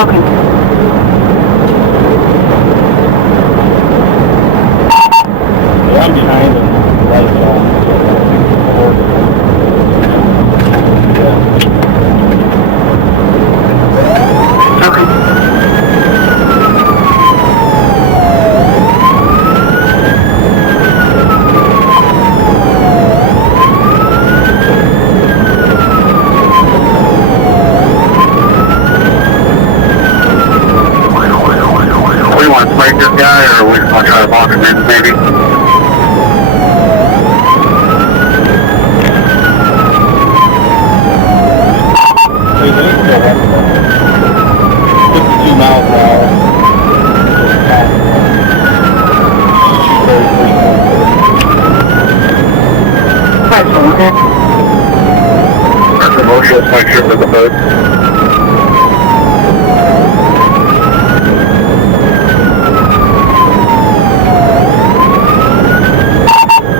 Okay. Yeah, I'm behind him. Right Okay. We want to break this guy, or we just want to try to block him in, maybe? Hey, they need to go west of us. 52 miles an hour. Shoot very frequently. That's all good. Our commercial section of the boat.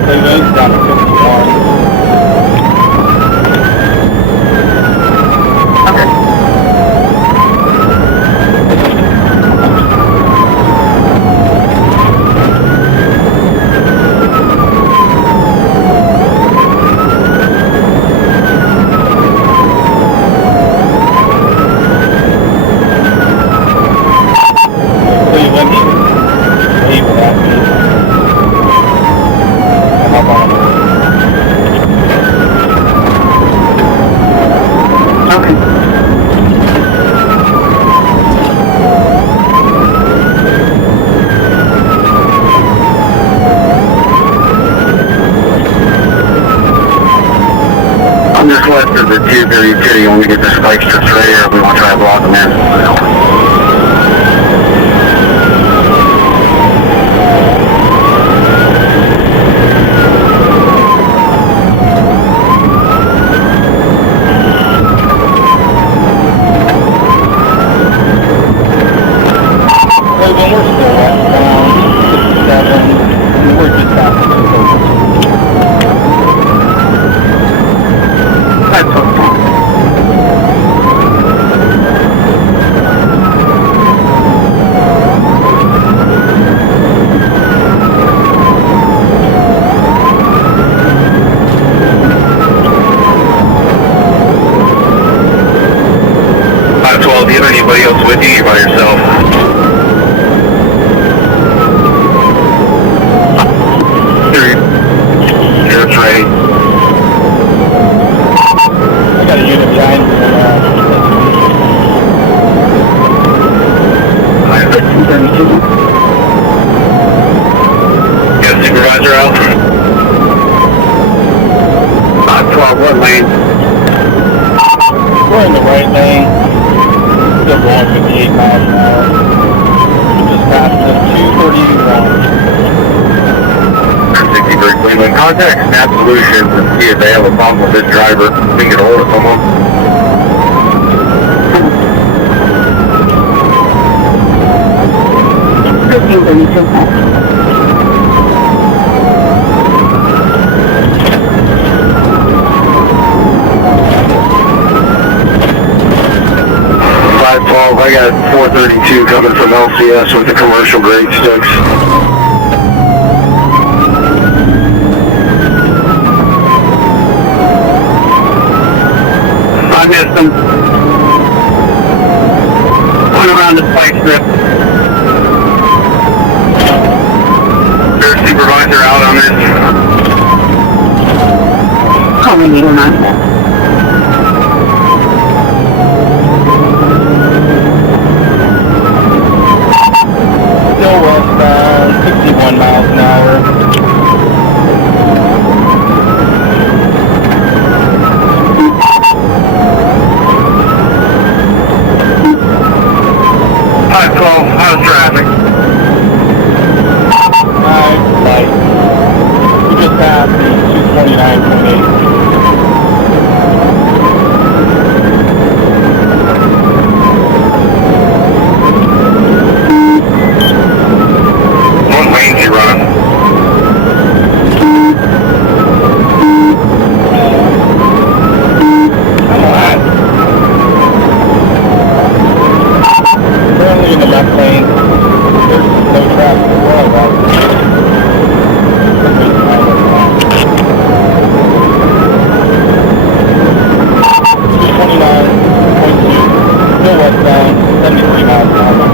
They raised down to 51. Okay. Cleveland, he will have me. I'm up on him. Okay. I'm just west of the 232. When we get the spikes just right here, we want to try to block them in. Well, when we're still westbound, 67, we're just past the That's okay. Do you have anybody else with you? You're by yourself. Here it's ready. I got a unit behind me. Got a supervisor out. 512, what lane? We're in the right lane. Still going 58 miles an hour. We just passed the 231. 63 Cleveland. Contact Snap Solutions and see if they have a problem with this driver. We can get a hold of someone. I got 432 coming from LCS with the commercial grade sticks. I missed them. Went around the spike strip. There's a supervisor out on it. Call me later on. Still westbound, 61 miles an hour. How's traffic? Light. We just passed the 229.8. the left lane. There's no traffic as well, right? 229.2, still westbound, 73 miles an hour.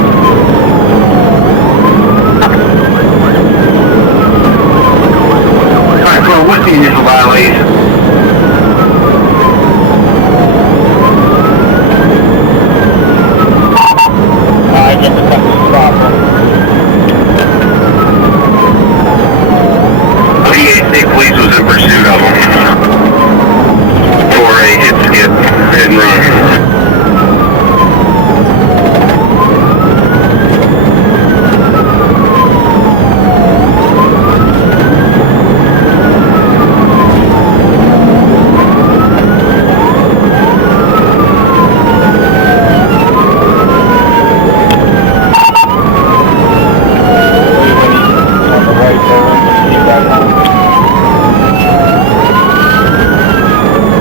Alright, so what's the initial violation? I get the company stop. State police was in pursuit of him for a hit skid and run. On the right there, keep that on.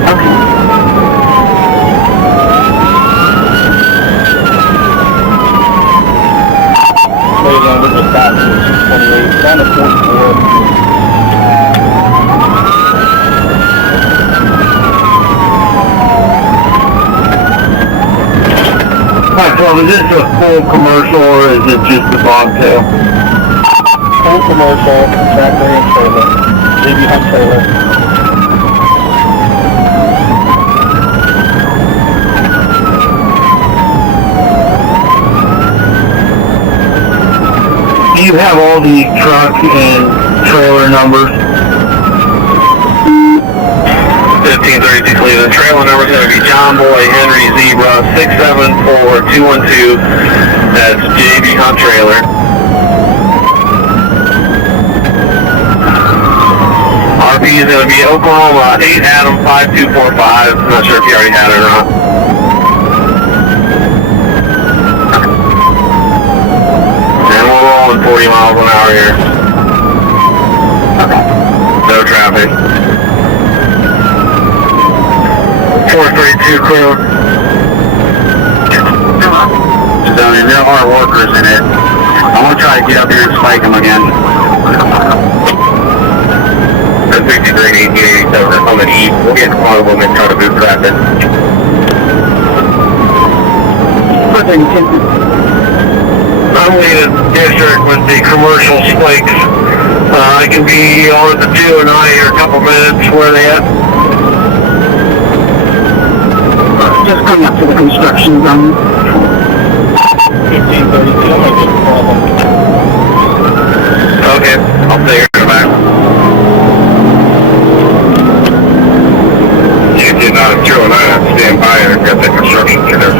Okay. Ladies and gentlemen, just passed 228, down to 44. Alright, so is this a full commercial or is it just the bobtail? Full commercial, tractor and trailer, JB Hunt trailer. Do you have all the truck and trailer numbers? 1532 Cleveland. Trailer number is going to be John Boy Henry Zebra 674212. That's JB Hunt trailer. RP is going to be Oklahoma 8 Adam 5245. I'm not sure if you already had it or not. And we're rolling 40 miles an hour here. Okay. No traffic. 432 crew. So there are workers in it. I'm going to try to get up here and spike them again. 63 1887 on the east. We'll get in front of them and try to boot traffic. I'm leaving district with the commercial spikes. I can be on the 2 and I here a couple minutes. Where are they at? Just coming up to the construction zone. 1532, I'm gonna get a problem. Okay, I'll stay here in the back. You get out of 2 and I have to stand by and got the construction to there.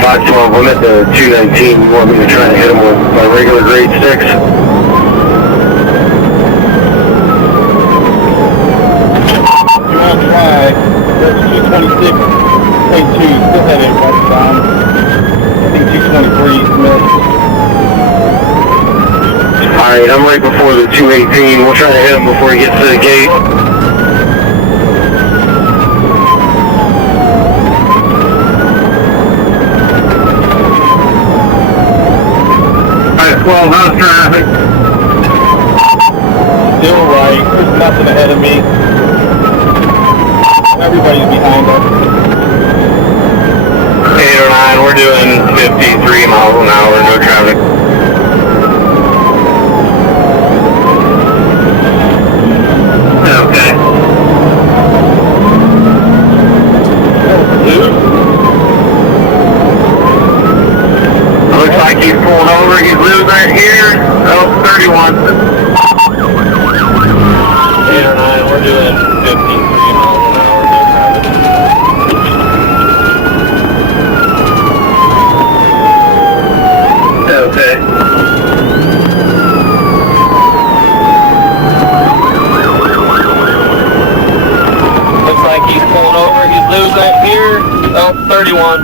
512, I'm at the 219. You want me to try to hit them with my regular grade sticks? You want to try, there's 226.2, still heading westbound. I think 223 is missed. Alright, I'm right before the 218. We'll try to hit him before he gets to the gate. Alright, 12, how's traffic? Still right, there's nothing ahead of me. Everybody's behind us. 809, we're doing 53 miles an hour, no traffic. Okay. Looks like he's pulling over. He's losing right here. Oh, 31. 809, we're doing 53 miles an hour, no traffic. Okay. Looks like he's pulling over. He's losing right here. Oh, 31.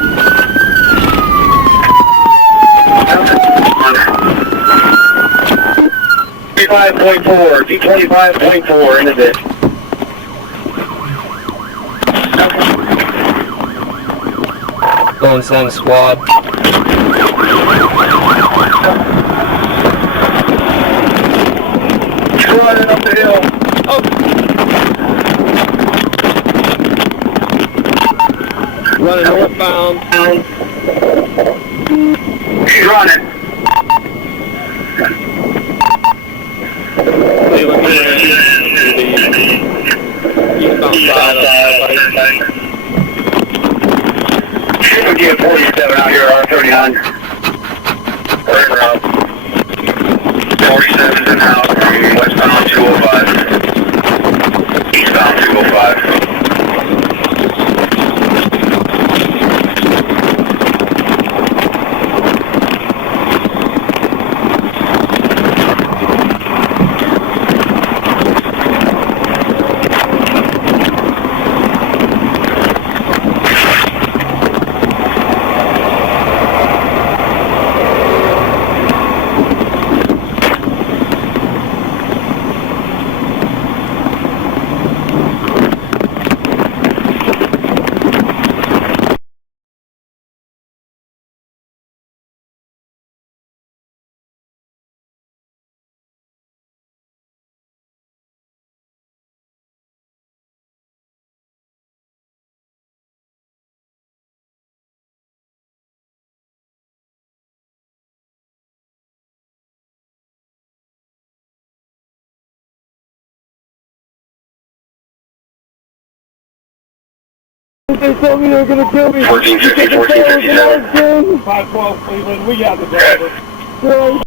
25.4, T25.4 in a bit. Going send squad. Running up the hill. Oh. Running northbound. She's running. Hey, let me to the eastbound side of the site. Should get 47 out here, R39. Right around. 47's in out from westbound 205. Eastbound 205. They told me they were gonna kill me. 1450, 1457. 512 Cleveland, we got the driver.